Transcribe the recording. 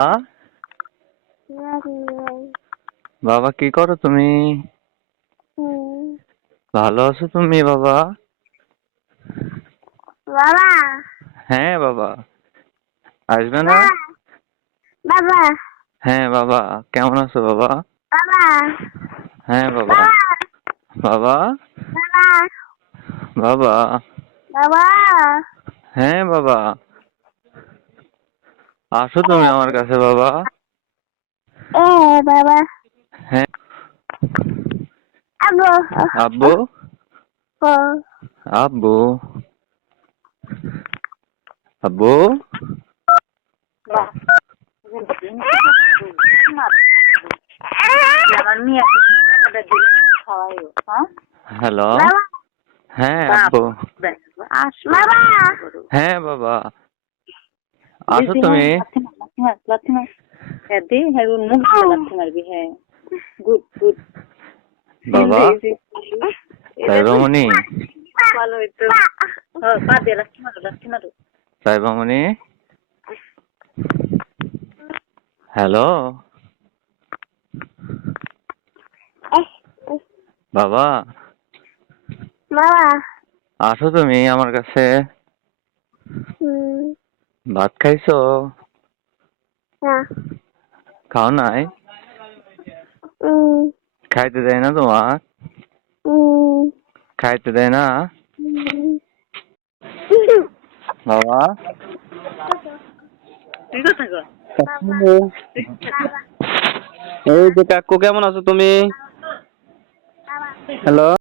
আ? বাবা কি করো তুমি? ভালো আছো তুমি বাবা? বাবা হ্যাঁ বাবা। আসবে না? বাবা বাবা হ্যাঁ বাবা। কেমন আছো বাবা? বাবা হ্যাঁ বাবা। বাবা? বাবা বাবা? বাবা হ্যাঁ বাবা। আসো তুমি আমার কাছে বাবা। বাবা হ্যাঁ। আব্বু আব্বু? ও আব্বু? আব্বু? হ্যালো? বাবা হ্যাঁ আব্বু। বাবা হ্যাঁ বাবা। আসো তুমি। বাবা? সাইবামণি? সাইবামণি? হ্যালো? বাবা? বাবা আসো তুমি আমার কাছে। ভাত খাইছো? না খাও নাই? খাইতে দেয় না তোমার? খাইতে দেয় না? বাবা? এই যে কাকু, কেমন আছো তুমি? হ্যালো।